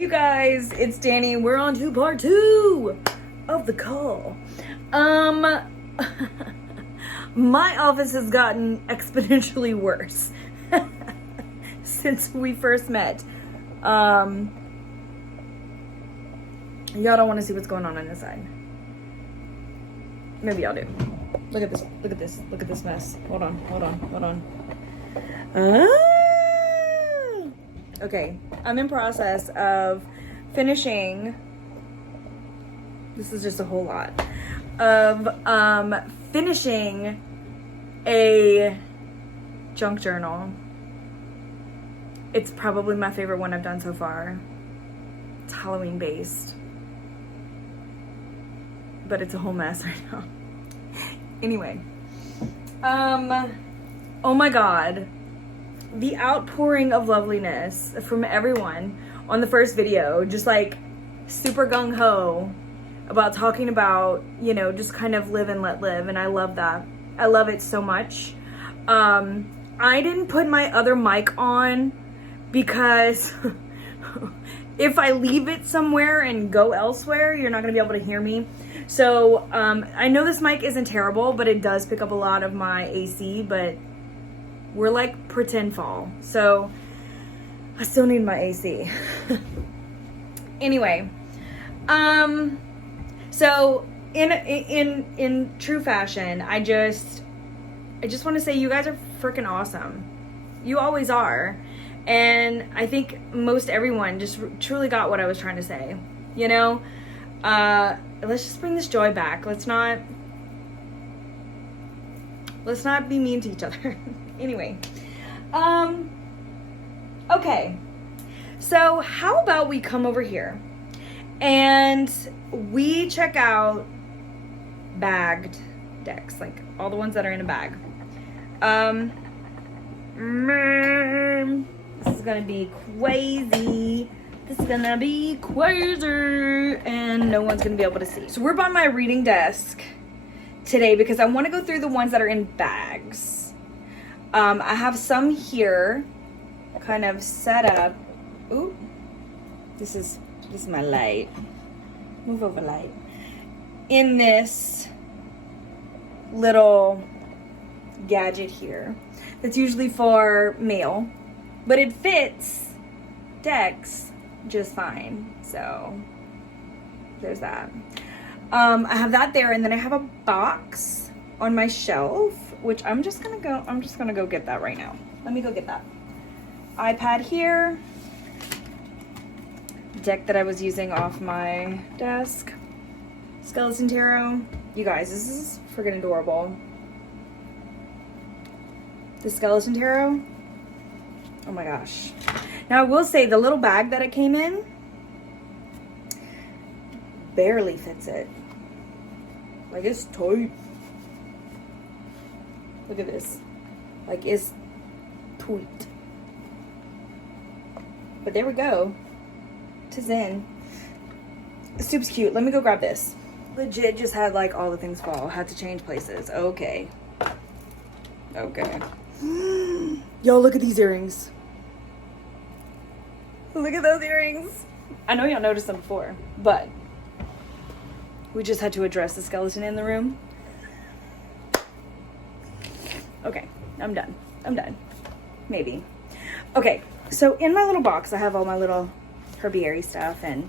You guys, it's Dani. We're on to part 2 of the Cull. My office has gotten exponentially worse since we first met. Y'all don't want to see what's going on this side. Maybe y'all do. Look at this, look at this, look at this mess. Hold on. Okay, I'm in process of finishing, this is just a whole lot, of finishing a junk journal. It's probably my favorite one I've done so far. It's Halloween based, but it's a whole mess right now. Anyway, oh my god, the outpouring of loveliness from everyone on the first video, just like super gung-ho about talking about, you know, just kind of live and let live, and I love that. I love it so much. I didn't put my other mic on because if I leave it somewhere and go elsewhere, you're not gonna be able to hear me. So I know this mic isn't terrible, but it does pick up a lot of my AC, but we're like pretend fall, so I still need my AC. Anyway, so in true fashion, I just want to say you guys are freaking awesome. You always are, and I think most everyone just truly got what I was trying to say. You know, let's just bring this joy back. Let's not be mean to each other. Anyway, okay, so how about we come over here and we check out bagged decks, like all the ones that are in a bag. This is gonna be crazy. And no one's gonna be able to see. So we're by my reading desk today because I want to go through the ones that are in bags. I have some here kind of set up. Ooh, this is my light. Move over, light. In this little gadget here that's usually for mail, but it fits decks just fine. So there's that. I have that there, and then I have a box on my shelf, which I'm just gonna go get that right now. Let me go get that. iPad here. Deck that I was using off my desk. Skeleton Tarot. You guys, this is freaking adorable. The Skeleton Tarot. Oh my gosh. Now I will say the little bag that it came in barely fits it. Like, it's tight. Look at this. Like, it's tight. But there we go. Tis in. Soup's cute. Let me go grab this. Legit just had like all the things fall. Had to change places. Okay. Okay. Y'all, look at these earrings. Look at those earrings. I know y'all noticed them before, but we just had to address the skeleton in the room. Okay, I'm done. Maybe. Okay, so in my little box, I have all my little herbiary stuff and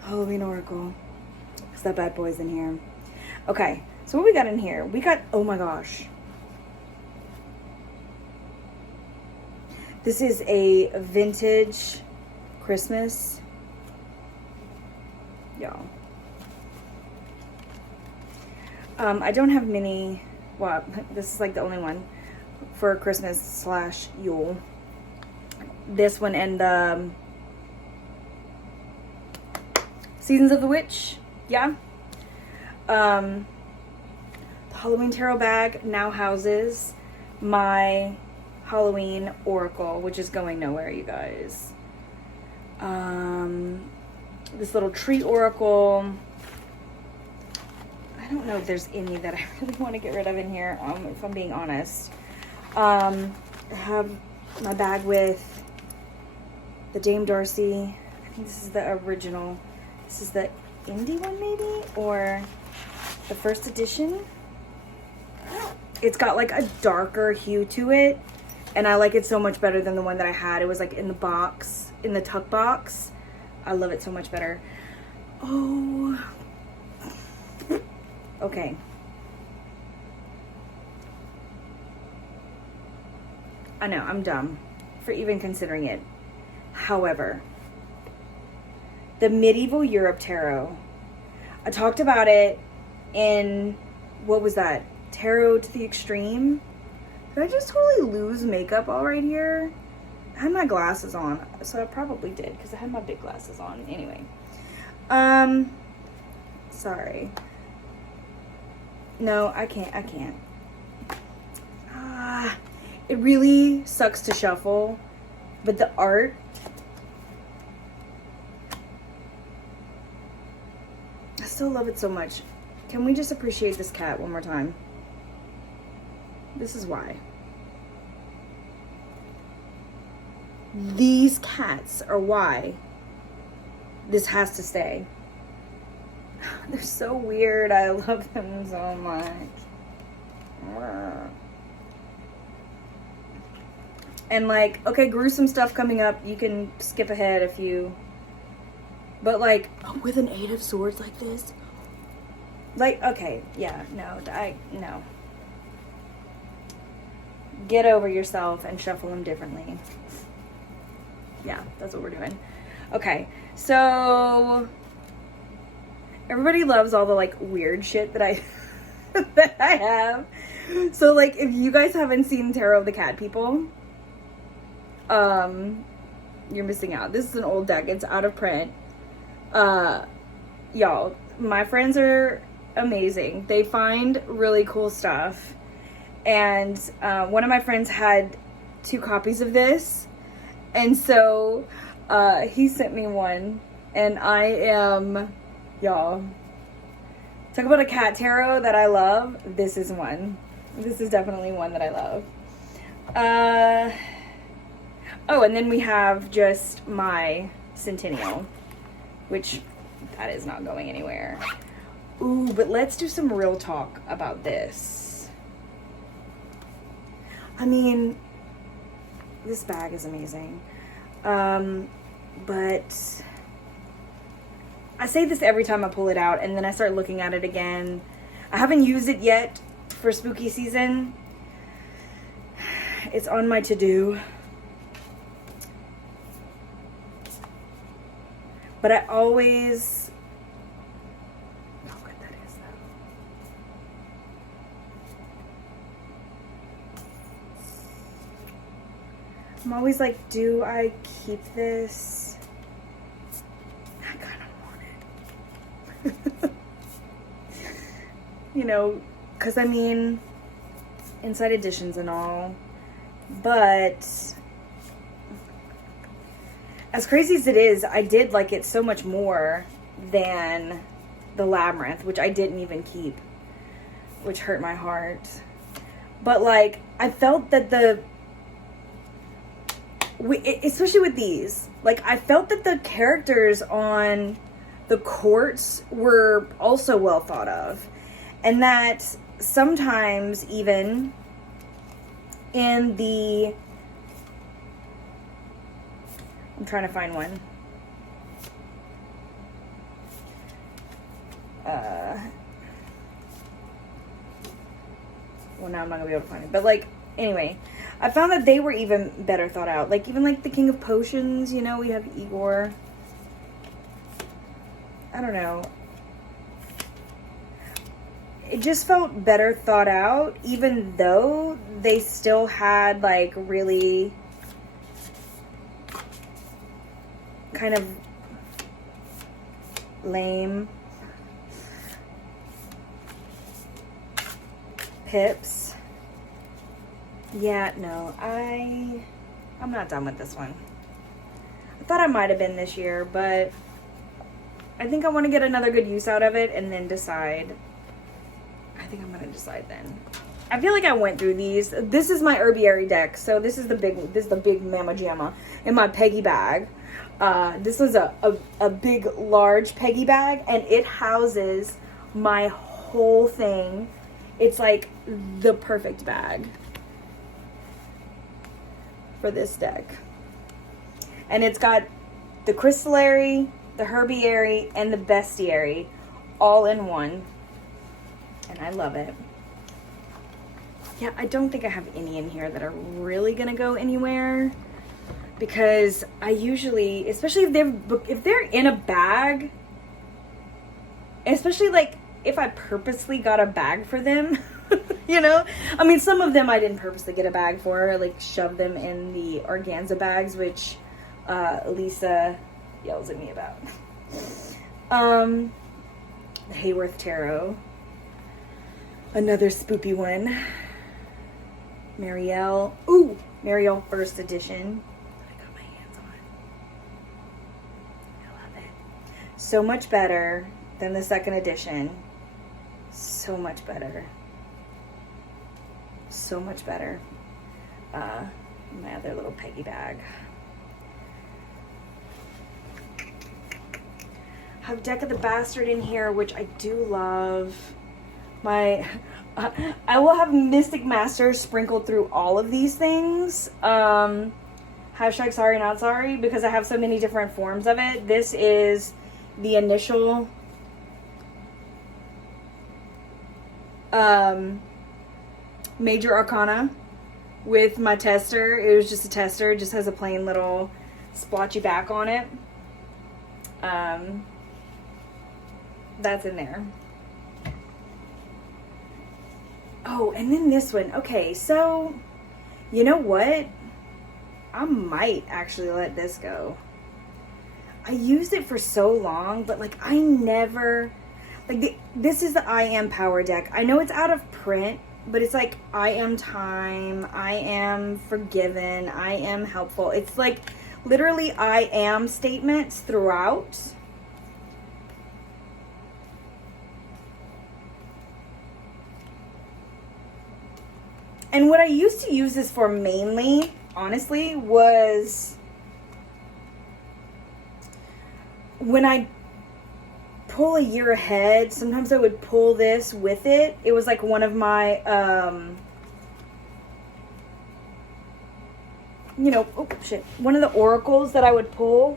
Halloween Oracle, because that bad boy's in here. Okay, so what we got in here? We got, oh my gosh. This is a vintage Christmas. Y'all. I don't have many. Well, this is like the only one for Christmas / Yule. This one and the Seasons of the Witch. Yeah. The Halloween Tarot bag now houses my Halloween Oracle, which is going nowhere, you guys. This little tree Oracle. I don't know if there's any that I really want to get rid of in here, if I'm being honest. I have my bag with the Dame Darcy. I think this is the original. This is the indie one maybe, or the first edition. It's got like a darker hue to it, and I like it so much better than the one that I had. It was like in the box, in the tuck box. I love it so much better. Oh, okay. I know, I'm dumb for even considering it. However, the Medieval Europe Tarot, I talked about it in, what was that? Tarot to the Extreme. Did I just totally lose makeup all right here? I had my glasses on, so I probably did because I had my big glasses on. Anyway, sorry. No, I can't. It really sucks to shuffle, but the art, I still love it so much. Can we just appreciate this cat one more time? This is why. These cats are why this has to stay. They're so weird. I love them so much. And like, okay, gruesome stuff coming up. You can skip ahead if you... But like, with an 8 of Swords like this? Like, okay, yeah, no. Get over yourself and shuffle them differently. Yeah, that's what we're doing. Okay, so everybody loves all the like weird shit that I that I have. So like, if you guys haven't seen Tarot of the Cat People, you're missing out. This is an old deck. It's out of print. Y'all, my friends are amazing. They find really cool stuff. And one of my friends had 2 copies of this. And so he sent me one. And I am, y'all, talk about a cat tarot that I love. This is one. This is definitely one that I love. Oh, and then we have just my Centennial, which that is not going anywhere. Ooh, but let's do some real talk about this. I mean, this bag is amazing. But I say this every time I pull it out, and then I start looking at it again. I haven't used it yet for spooky season. It's on my to-do. But I always... Oh, what that is, though. I'm always like, do I keep this? I kind of want it. You know, because I mean, inside editions and all. But as crazy as it is, I did like it so much more than the Labyrinth, which I didn't even keep, which hurt my heart. But like, I felt that especially with these, like, I felt that the characters on the courts were also well thought of. And that sometimes even in the... I'm trying to find one. Well, now I'm not gonna be able to find it. But like, anyway, I found that they were even better thought out. Like, even like the King of Potions, you know, we have Igor. I don't know. It just felt better thought out, even though they still had like really kind of lame pips. Yeah, no, I'm not done with this one. I thought I might have been this year, but I think I want to get another good use out of it and then decide. I think I'm gonna decide then. I feel like I went through these. This is my herbiary deck, so this is the big Mama Jamma in my Peggy bag. This was a big, large Peggy bag, and it houses my whole thing. It's like the perfect bag for this deck. And it's got the crystallary, the herbiary, and the bestiary all in one. And I love it. Yeah, I don't think I have any in here that are really gonna go anywhere, because I usually, especially if they're in a bag, especially like if I purposely got a bag for them, you know? I mean, some of them I didn't purposely get a bag for, like shove them in the organza bags, which Lisa yells at me about. The Hayworth Tarot, another spoopy one. Marielle, ooh, Marielle first edition. I got my hands on. I love it. So much better than the second edition. So much better. So much better. My other little Peggy bag. Have Deck of the Bastard in here, which I do love. I will have Mystic Master sprinkled through all of these things. Hashtag sorry not sorry, because I have so many different forms of it. This is the initial Major Arcana with my tester. It was just a tester. It just has a plain little splotchy back on it. That's in there. Oh, and then this one. Okay, so, you know what? I might actually let this go. I used it for so long, but like I never, like this is the I Am Power Deck. I know it's out of print, but it's like I am time, I am forgiven, I am helpful. It's like literally I am statements throughout. And what I used to use this for mainly, honestly, was when I pull a year ahead, sometimes I would pull this with it. It was like one of my, you know, oh shit, one of the oracles that I would pull.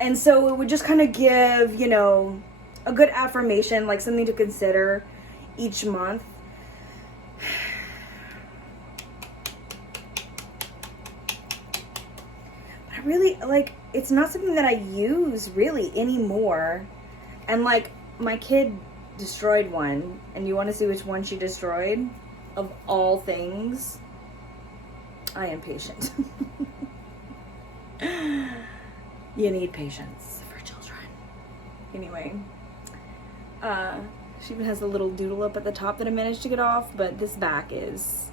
And so it would just kind of give, you know, a good affirmation, like something to consider each month. I really, like, it's not something that I use really anymore. And like, my kid destroyed one, and you want to see which one she destroyed? Of all things, I am patient. You need patience for children. Anyway, she even has a little doodle up at the top that I managed to get off, but this back is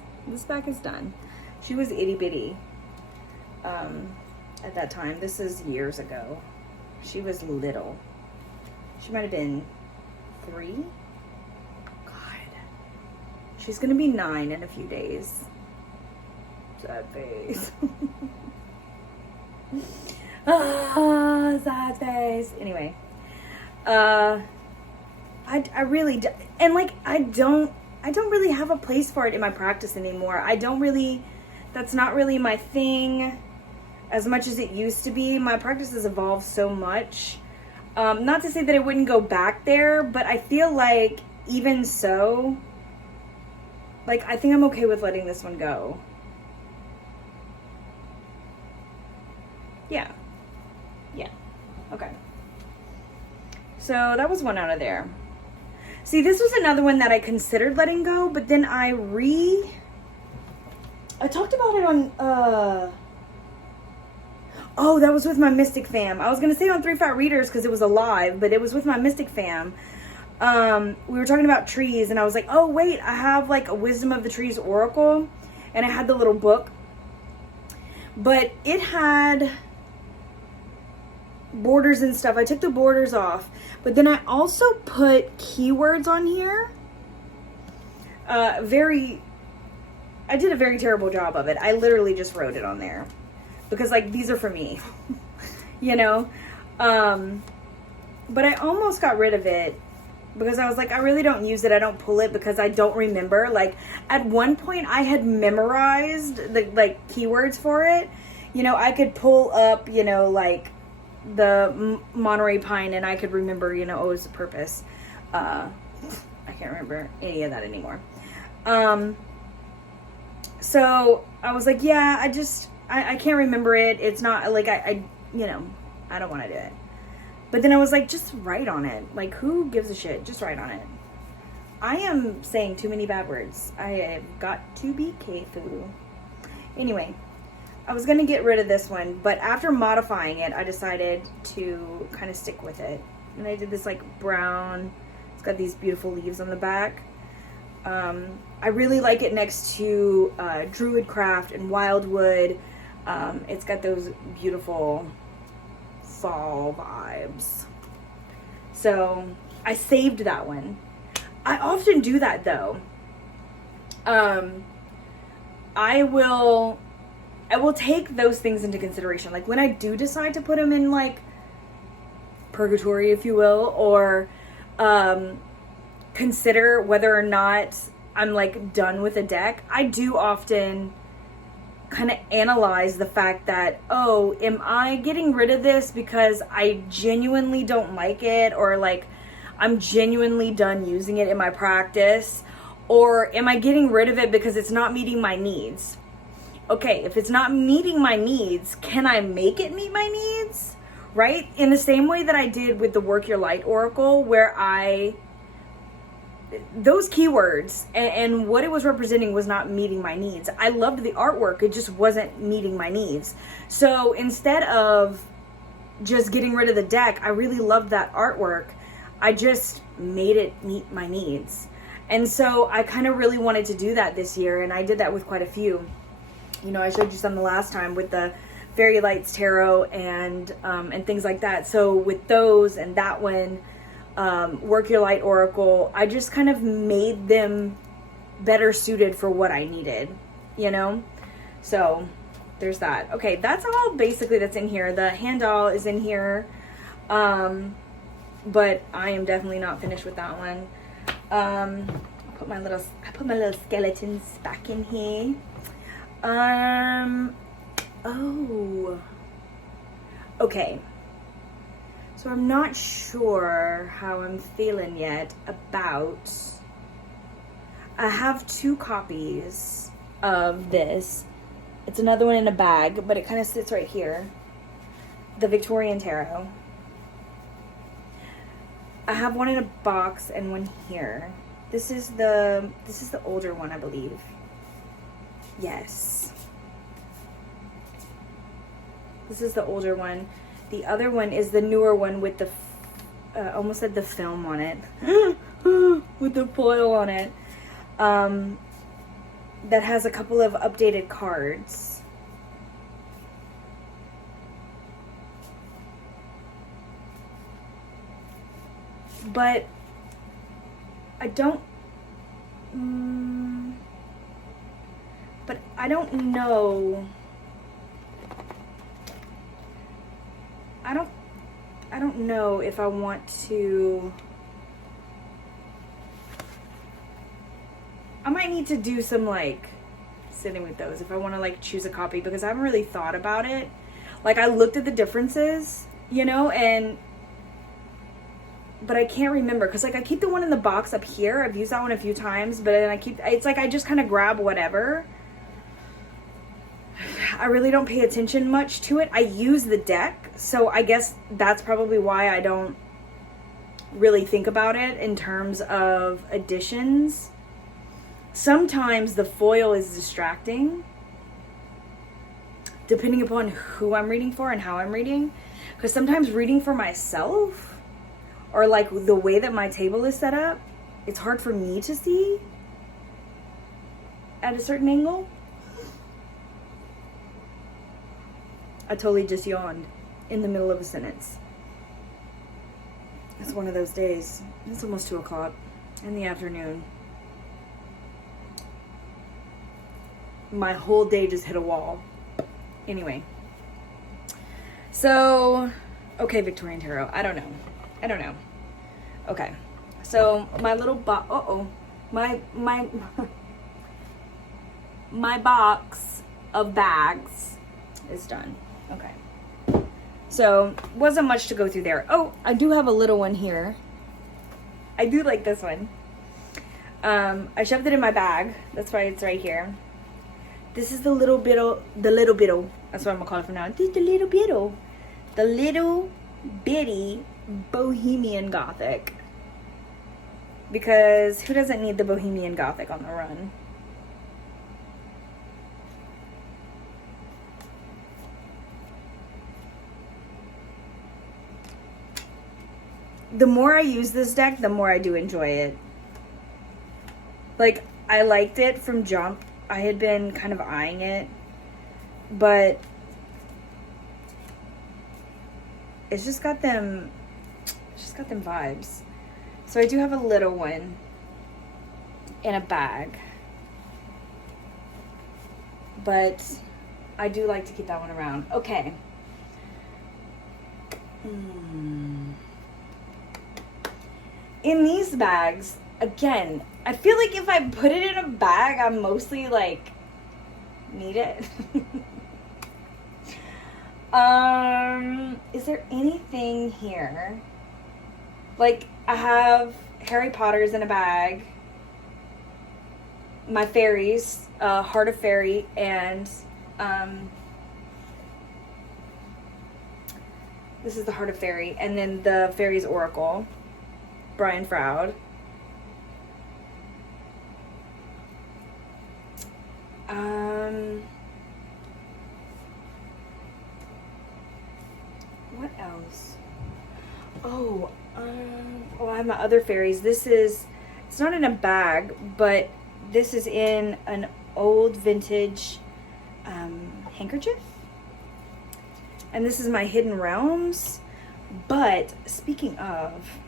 done. She was itty bitty at that time. This is years ago. She was little. She might have been 3. God. She's gonna be 9 in a few days. Sad face. Ah, sad face. Anyway, I really do, and like I don't really have a place for it in my practice anymore. That's not really my thing as much as it used to be. My practice has evolved so much. Not to say that I wouldn't go back there, but I feel like even so, like I think I'm okay with letting this one go. Yeah. Okay. So that was one out of there. See, this was another one that I considered letting go, but then I talked about it on, oh, that was with my Mystic fam. I was going to say on 3 Fat Readers because it was a live, but it was with my Mystic fam. We were talking about trees, and I was like, oh, wait, I have like a Wisdom of the Trees Oracle, and I had the little book, but it had borders and stuff. I took the borders off, but then I also put keywords on here. I did a very terrible job of it. I literally just wrote it on there. because like these are for me, you know. But I almost got rid of it because I was like, I really don't use it. I don't pull it because I don't remember. Like at one point I had memorized the like keywords for it. You know, I could pull up, you know, like the Monterey pine, and I could remember, you know, oh, it's a purpose. I can't remember any of that anymore. So I was like, yeah, I can't remember it. It's not like I you know, I don't want to do it. But then I was like, just write on it. Like, who gives a shit? Just write on it. I am saying too many bad words. I have got to be careful. Anyway, I was going to get rid of this one, but after modifying it, I decided to kind of stick with it. And I did this like brown, it's got these beautiful leaves on the back. I really like it next to Druidcraft and Wildwood. It's got those beautiful fall vibes. So I saved that one. I often do that though. I will take those things into consideration. Like when I do decide to put them in like purgatory, if you will, or consider whether or not I'm like done with a deck, I do often kind of analyze the fact that, oh, am I getting rid of this because I genuinely don't like it, or like I'm genuinely done using it in my practice, or am I getting rid of it because it's not meeting my needs? Okay, if it's not meeting my needs, can I make it meet my needs? Right? In the same way that I did with the Work Your Light Oracle, where those keywords and what it was representing was not meeting my needs. I loved the artwork, it just wasn't meeting my needs. So instead of just getting rid of the deck, I really loved that artwork. I just made it meet my needs. And so I kind of really wanted to do that this year, and I did that with quite a few. You know, I showed you some the last time with the Fairy Lights Tarot and things like that. So with those and that one, Work Your Light Oracle, I just kind of made them better suited for what I needed, you know? So there's that. Okay, that's all basically that's in here. The hand doll is in here, but I am definitely not finished with that one. I put my little skeletons back in here. Oh, okay. So I'm not sure how I'm feeling yet about, I have 2 copies of this. It's another one in a bag, but it kind of sits right here. The Victorian Tarot. I have one in a box and one here. This is the older one, I believe. Yes. This is the older one. The other one is the newer one with the, almost said the film on it. With the foil on it. That has a couple of updated cards. But I don't, but I don't know. I don't know if I want to. I might need to do some like sitting with those if I want to like choose a copy, because I haven't really thought about it. Like I looked at the differences, you know, but I can't remember, because like I keep the one in the box up here. I've used that one a few times, but then it's like I just kind of grab whatever. I really don't pay attention much to it. I use the deck, so I guess that's probably why I don't really think about it in terms of additions. Sometimes the foil is distracting, depending upon who I'm reading for and how I'm reading. Because sometimes reading for myself, or like the way that my table is set up, it's hard for me to see at a certain angle. I totally just yawned in the middle of a sentence. It's one of those days. It's almost 2 o'clock in the afternoon. My whole day just hit a wall. Anyway, So, okay, Victorian Tarot. I don't know. Okay. So, my little my box of bags is done. Okay. So, wasn't much to go through there. Oh, I do have a little one here. I do like this one. I shoved it in my bag. That's why it's right here. This is the little bittle. That's what I'm gonna call it from now. This is the little bittle. The little bitty Bohemian Gothic. Because who doesn't need the Bohemian Gothic on the run? The more I use this deck, the more I do enjoy it. Like, I liked it from jump. I had been kind of eyeing it, but it's just got them vibes. So I do have a little one in a bag, but I do like to keep that one around. Okay. In these bags, again, I feel like if I put it in a bag, I'm mostly like, need it. Is there anything here? Like, I have Harry Potter's in a bag, my fairies, Heart of Faerie, and this is the Heart of Faerie, and then the Fairies Oracle, Brian Froud. What else? I have my other fairies. It's not in a bag, but this is in an old vintage handkerchief. And this is my Hidden Realms. But speaking of,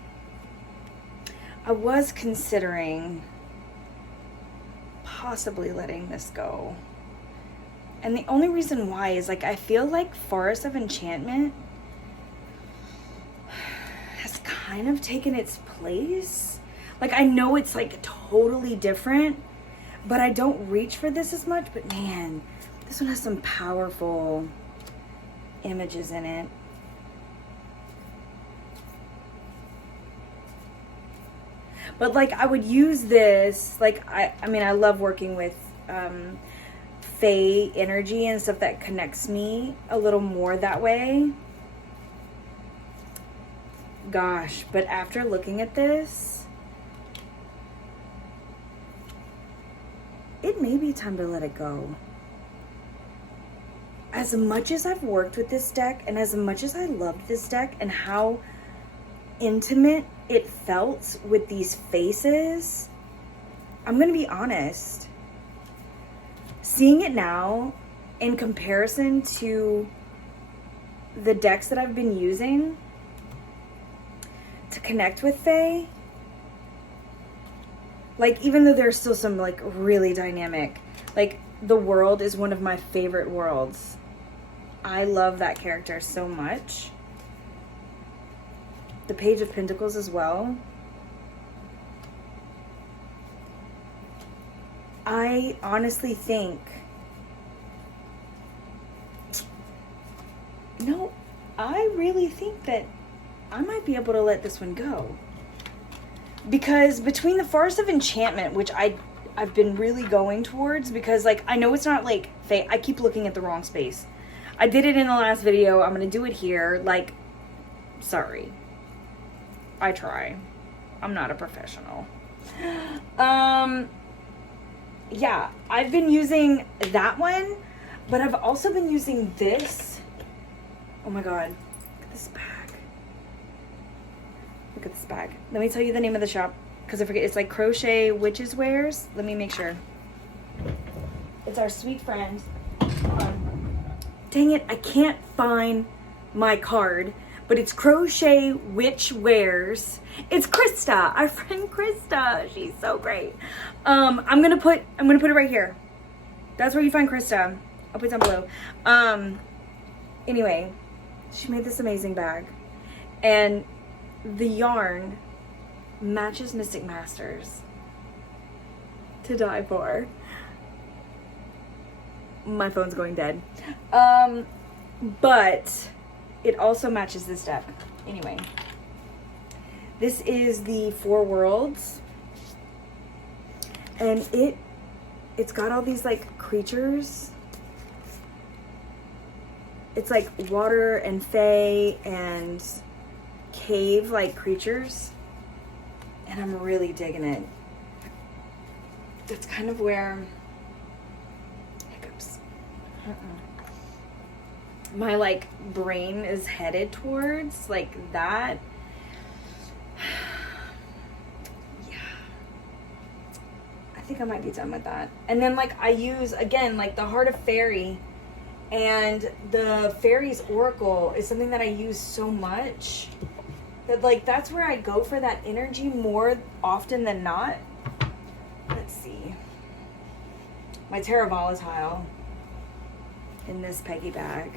I was considering possibly letting this go. And the only reason why is, like, I feel like Forest of Enchantment has kind of taken its place. Like, I know it's like totally different, but I don't reach for this as much. But man, this one has some powerful images in it. But like, I would use this, like, I mean, I love working with Fae energy and stuff that connects me a little more that way. Gosh, but after looking at this, it may be time to let it go. As much as I've worked with this deck, and as much as I loved this deck and how intimate it felt with these faces, I'm gonna be honest, seeing it now in comparison to the decks that I've been using to connect with Fae, like, even though there's still some like really dynamic, like, the World is one of my favorite worlds. I love that character so much. The Page of Pentacles as well. I honestly think, no, I really think that I might be able to let this one go. Because between the Forest of Enchantment, which I've been really going towards, because, like, I know it's not like Fae. I keep looking at the wrong space. I did it in the last video. I'm going to do it here. Like, sorry. I try. I'm not a professional. Yeah, I've been using that one, but I've also been using this. Oh my god. Look at this bag. Look at this bag. Let me tell you the name of the shop, because I forget. It's like Crochet Witches Wares. Let me make sure. It's our sweet friend. Dang it, I can't find my card. But it's Crochet Witch Wares. It's Christa, our friend Christa. She's so great. I'm gonna put it right here. That's where you find Christa. I'll put it down below. Anyway, She made this amazing bag. And the yarn matches Mystic Masters to die for. My phone's going dead. But it also matches this deck. Anyway, this is the Four Worlds, and it's got all these like creatures. It's like water and fae and cave like creatures, and I'm really digging it. That's kind of where hiccups. My like brain is headed towards, like that. Yeah, I think I might be done with that. And then like I use again like the Heart of Faerie, and the Fairies Oracle is something that I use so much that like that's where I go for that energy more often than not. Let's see, my Tarot Volatile in this Peggy bag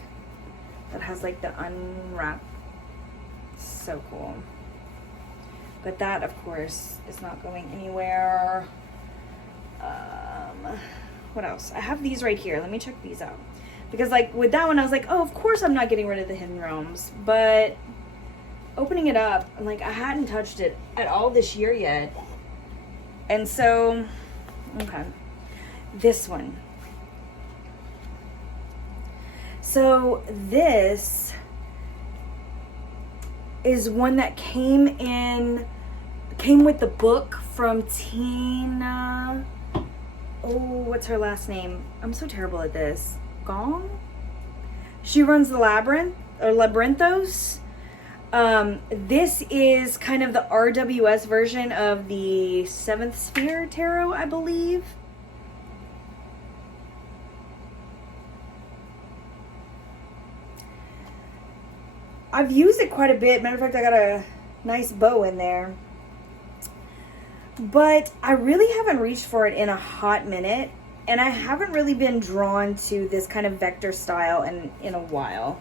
that has like the unwrap. So cool. But that of course is not going anywhere. What else? I have these right here. Let me check these out. Because like with that one I was like, oh, of course I'm not getting rid of the Hidden Realms. But opening it up, I'm like, I hadn't touched it at all this year yet. And so, okay. This one. So this is one that came with the book from Tina. Oh, what's her last name? I'm so terrible at this. Gong? She runs the Labyrinth or Labyrinthos. This is kind of the RWS version of the 7th Sphere Tarot, I believe. I've used it quite a bit. Matter of fact, I got a nice bow in there. But I really haven't reached for it in a hot minute. And I haven't really been drawn to this kind of vector style in a while.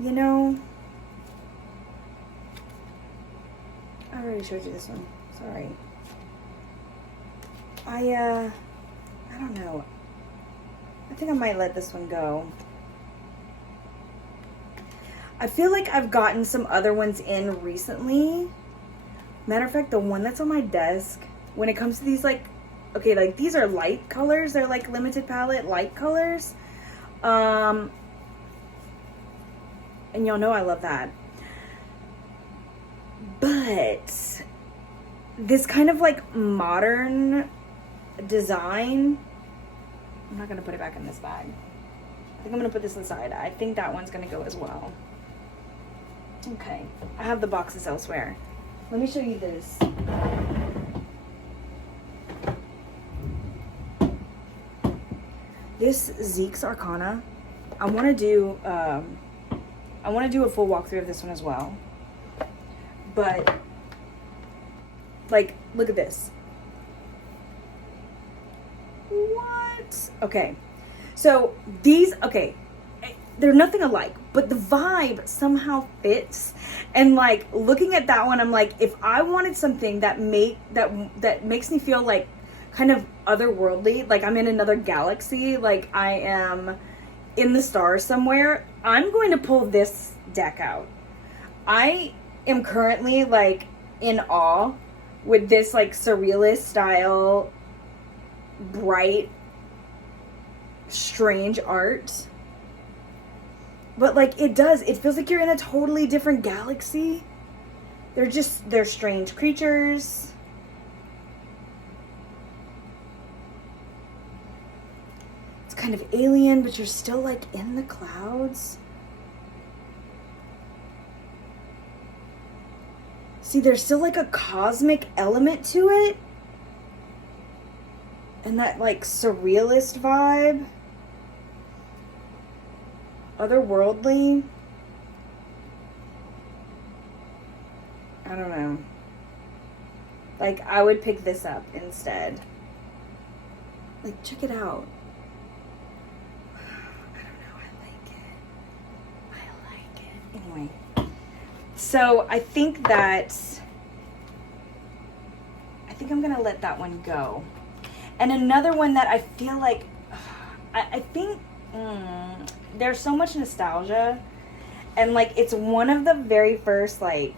You know, I already showed you this one. Sorry. I don't know. I think I might let this one go. I feel like I've gotten some other ones in recently. Matter of fact, the one that's on my desk, when it comes to these, like, okay, like, these are light colors. They're, like, limited palette light colors. And y'all know I love that. But this kind of, like, modern design, I'm not going to put it back in this bag. I think I'm going to put this inside. I think that one's going to go as well. Okay. I have the boxes elsewhere. Let me show you this. This Zeke's Arcana. I want to do a full walkthrough of this one as well. But like, look at this. What? Okay. So these, okay, they're nothing alike, but the vibe somehow fits. And like looking at that one, I'm like, if I wanted something that makes me feel like kind of otherworldly, like I'm in another galaxy, like I am in the stars somewhere, I'm going to pull this deck out. I am currently like in awe with this like surrealist style, bright, strange art. But like it feels like you're in a totally different galaxy. They're strange creatures. It's kind of alien, but you're still like in the clouds. See, there's still like a cosmic element to it. And that like surrealist vibe. Otherworldly. I don't know. Like, I would pick this up instead. Like, check it out. I don't know, I like it. Anyway, so I think I'm gonna let that one go. And another one that I feel like, I think there's so much nostalgia, and like it's one of the very first, like,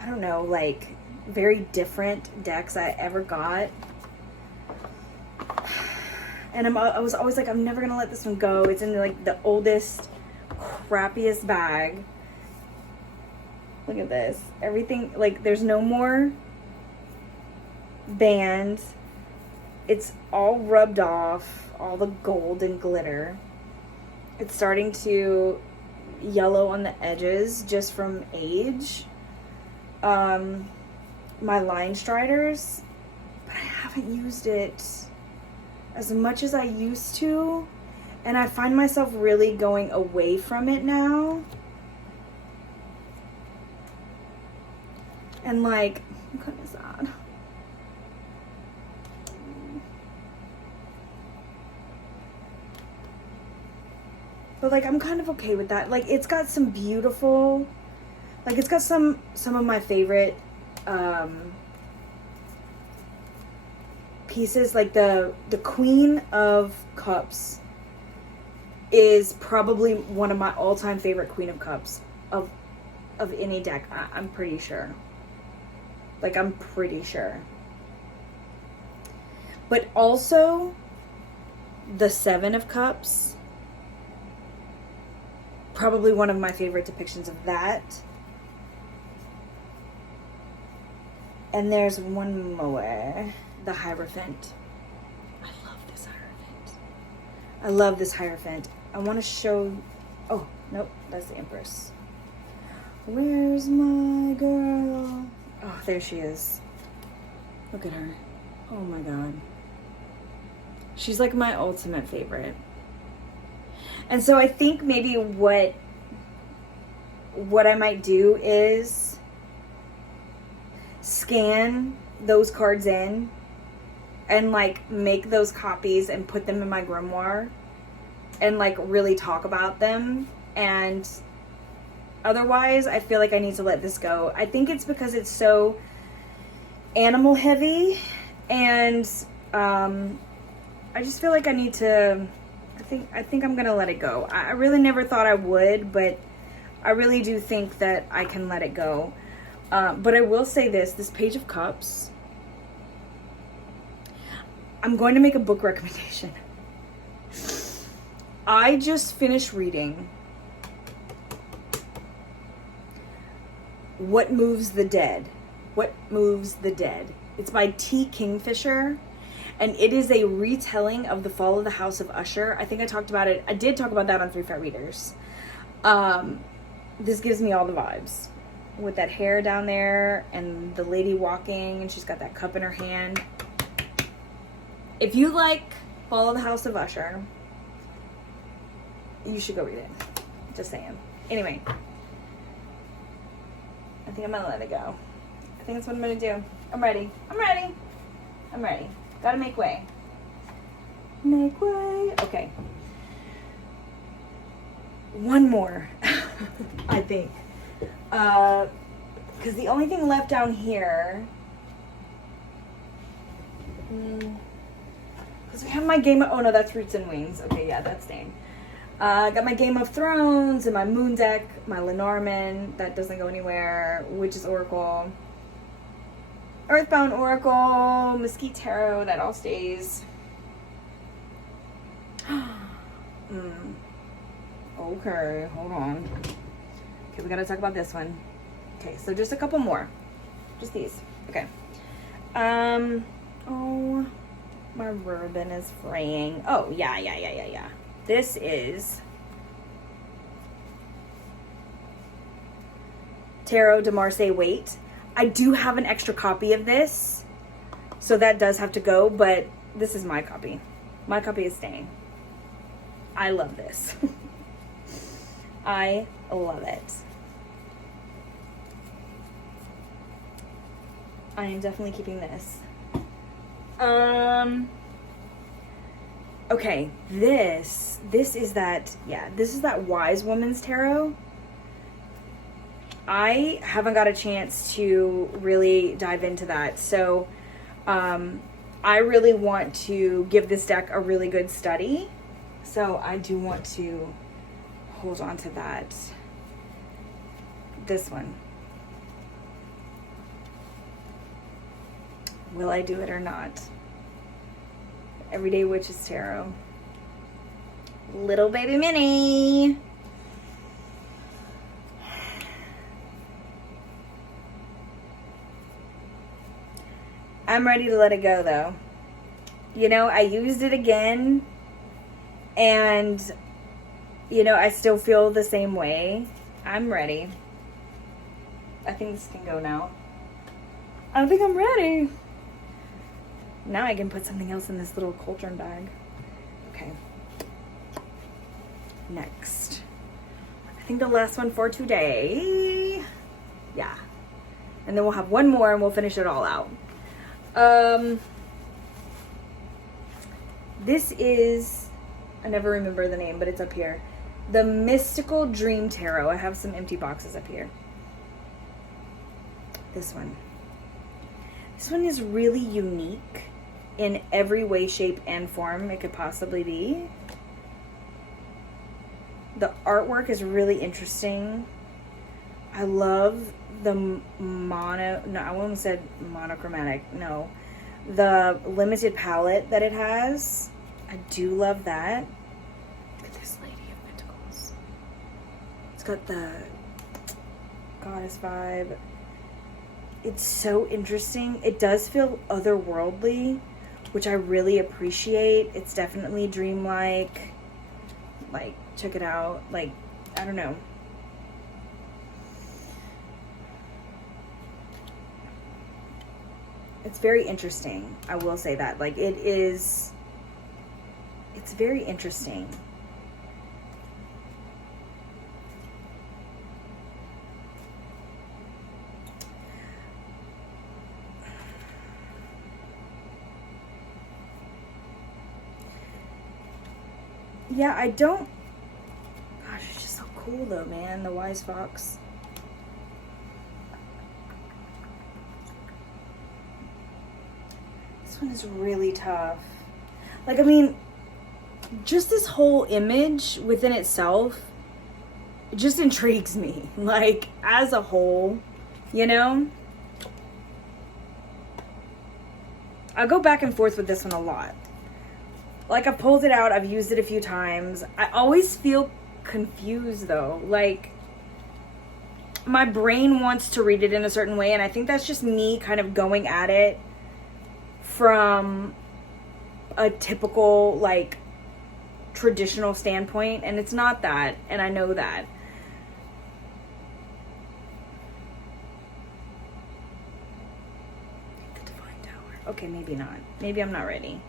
I don't know, like very different decks I ever got. And I was always like, I'm never gonna let this one go. It's in like the oldest, crappiest bag. Look at this. Everything, like, there's no more band. It's all rubbed off, all the gold and glitter. It's starting to yellow on the edges just from age. My line striders, but I haven't used it as much as I used to, and I find myself really going away from it now. And like, I'm kind of sad. But like, I'm kind of okay with that. Like, it's got some beautiful, like, it's got some of my favorite pieces. Like the Queen of Cups is probably one of my all-time favorite Queen of Cups of any deck. I'm pretty sure. Like, I'm pretty sure. But also, the Seven of Cups, probably one of my favorite depictions of that. And there's one more, the Hierophant. I love this Hierophant. I love this Hierophant. I want to show, oh, nope, that's the Empress. Where's my girl? Oh, there she is. Look at her. Oh my God. She's like my ultimate favorite. And so I think maybe what I might do is scan those cards in and like make those copies and put them in my grimoire and like really talk about them. And otherwise, I feel like I need to let this go. I think it's because it's so animal heavy, and I just feel like I need to, I think I'm gonna let it go. I really never thought I would, but I really do think that I can let it go. But I will say this Page of Cups, I'm going to make a book recommendation. I just finished reading What Moves the Dead. What Moves the Dead. It's by T. Kingfisher, and it is a retelling of the fall of the House of Usher. I think I talked about it. I did talk about that on 3 Fat Readers. This gives me all the vibes. With that hair down there and the lady walking and she's got that cup in her hand. If you like Fall of the House of Usher, you should go read it. Just saying. Anyway, I think I'm gonna let it go. I think that's what I'm gonna do. I'm ready. I'm ready. I'm ready. Gotta make way. Make way. Okay. One more, I think. Because the only thing left down here, because we have my Game of, oh no, that's Roots and Wings. Okay, yeah, that's staying. Got my Game of Thrones and my Moon deck, my Lenormand, that doesn't go anywhere, Witch's Oracle, Earthbound Oracle, Mesquite Tarot, that all stays. Okay, hold on. Okay, we gotta talk about this one. Okay, so just a couple more. Just these. Okay. Oh, my ribbon is fraying. Oh, yeah. This is Tarot de Marseille Wait. I do have an extra copy of this, so that does have to go, but this is my copy. My copy is staying. I love this. I love it. I am definitely keeping this. Okay, this is that, yeah, this is that Wise Woman's Tarot. I haven't got a chance to really dive into that, so I really want to give this deck a really good study, so I do want to hold on to that. This one. Will I do it or not? Everyday Witches Tarot. Little baby mini. I'm ready to let it go though. You know, I used it again and, you know, I still feel the same way. I'm ready. I think this can go now. I think I'm ready. Now I can put something else in this little cauldron bag. Okay. Next. I think the last one for today. Yeah. And then we'll have one more and we'll finish it all out. This is, I never remember the name, but it's up here. The Mystical Dream Tarot. I have some empty boxes up here. This one. This one is really unique in every way, shape, and form it could possibly be. The artwork is really interesting. I love the I almost said monochromatic. No. The limited palette that it has. I do love that. Look at this Lady of Pentacles. It's got the goddess vibe. It's so interesting. It does feel otherworldly, which I really appreciate. It's definitely dreamlike. Like, check it out. Like, I don't know. It's very interesting. I will say that. Like, it's very interesting. Yeah, I don't... Gosh, it's just so cool though, man. The Wise Fox. This one is really tough. Like, I mean, just this whole image within itself, it just intrigues me. Like, as a whole, you know? I go back and forth with this one a lot. Like, I've pulled it out, I've used it a few times. I always feel confused though. Like, my brain wants to read it in a certain way, and I think that's just me kind of going at it from a typical, like, traditional standpoint, and it's not that, and I know that. The Divine Tower. Okay, maybe not. Maybe I'm not ready.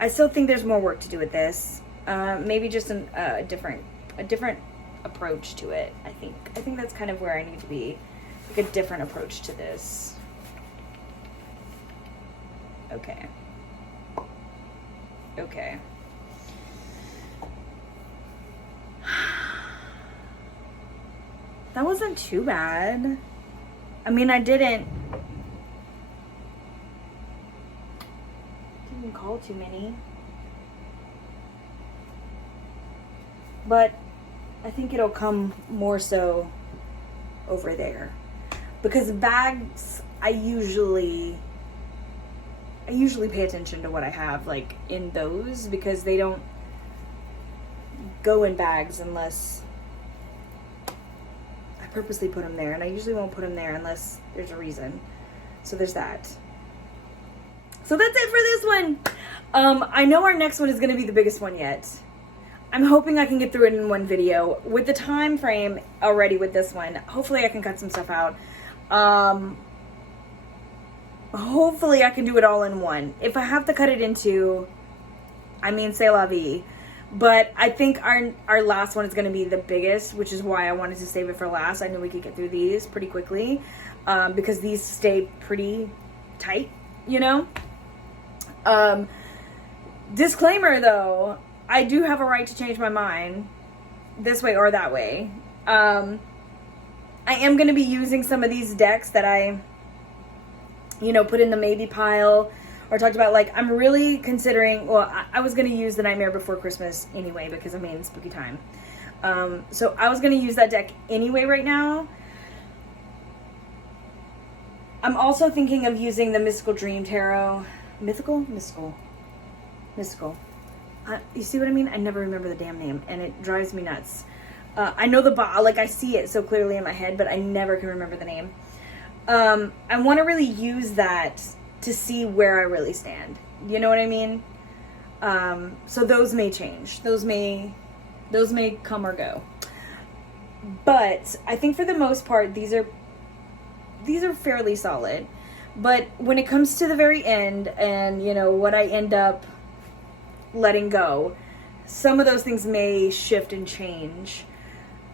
I still think there's more work to do with this. Maybe just a different approach to it. I think that's kind of where I need to be. Like, a different approach to this. Okay. Okay. That wasn't too bad. I mean, I didn't call too many. But I think it'll come more so over there. Because bags, I usually pay attention to what I have, like, in those, because they don't go in bags unless I purposely put them there, and I usually won't put them there unless there's a reason. So there's that. So that's it for this one. I know our next one is going to be the biggest one yet. I'm hoping I can get through it in one video. With the time frame already with this one, hopefully I can cut some stuff out. Hopefully I can do it all in one. If I have to cut it into, I mean, c'est la vie. But I think our last one is going to be the biggest, which is why I wanted to save it for last. I knew we could get through these pretty quickly. because these stay pretty tight, you know? Disclaimer though, I do have a right to change my mind this way or that way. I am going to be using some of these decks that I, you know, put in the maybe pile or talked about. Like, I'm really considering, well, I was going to use the Nightmare Before Christmas anyway, because I mean, spooky time. So I was going to use that deck anyway right now. I'm also thinking of using the Mystical Dream Tarot. Mystical. You see what I mean? I never remember the damn name, and it drives me nuts. I know like I see it so clearly in my head, but I never can remember the name. I want to really use that to see where I really stand. You know what I mean? So those may change. Those may come or go. But I think for the most part, these are fairly solid. But when it comes to the very end and, you know, what I end up letting go, some of those things may shift and change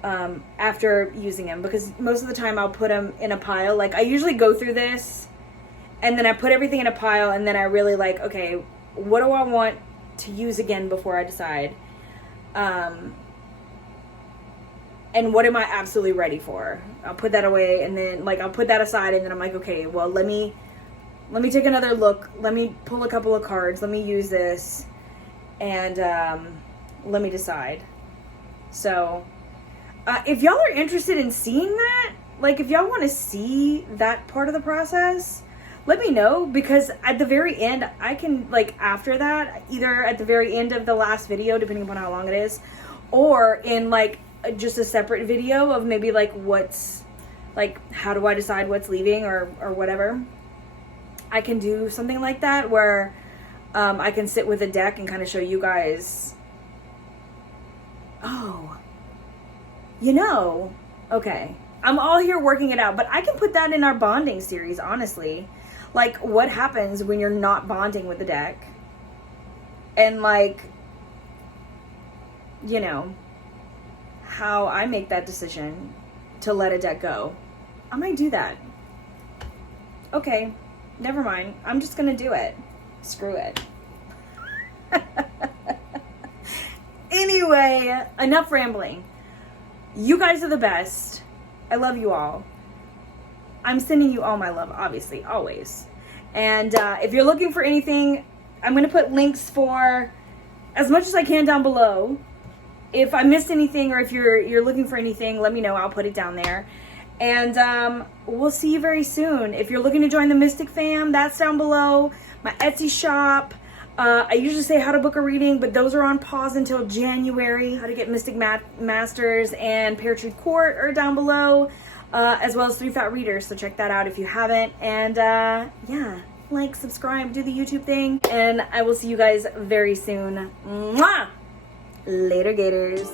after using them, because most of the time I'll put them in a pile. Like, I usually go through this and then I put everything in a pile, and then I really like, okay, what do I want to use again before I decide? And what am I absolutely ready for? I'll put that away, and then like I'll put that aside, and then I'm like, okay, well, let me take another look. Let me pull a couple of cards. Let me use this, and let me decide. So if y'all are interested in seeing that, like if y'all want to see that part of the process, let me know, because at the very end, I can, like, after that, either at the very end of the last video, depending upon how long it is, or in like just a separate video of maybe like what's, like, how do I decide what's leaving or whatever. I can do something like that where I can sit with a deck and kind of show you guys, oh, you know, okay, I'm all here working it out, but I can put that in our bonding series, honestly. Like, what happens when you're not bonding with the deck, and like, you know, how I make that decision to let a deck go. I might do that. Okay, never mind. I'm just gonna do it. Screw it. Anyway, enough rambling. You guys are the best. I love you all. I'm sending you all my love, obviously, always. And if you're looking for anything, I'm going to put links for as much as I can down below. If I missed anything, or if you're looking for anything, let me know. I'll put it down there. And we'll see you very soon. If you're looking to join the Mystic fam, that's down below. My Etsy shop. I usually say how to book a reading, but those are on pause until January. How to get Mystic Masters and Pear Tree Court are down below, as well as 3 Fat Readers. So check that out if you haven't. And yeah, like, subscribe, do the YouTube thing, and I will see you guys very soon. Mwah! Later, Gators.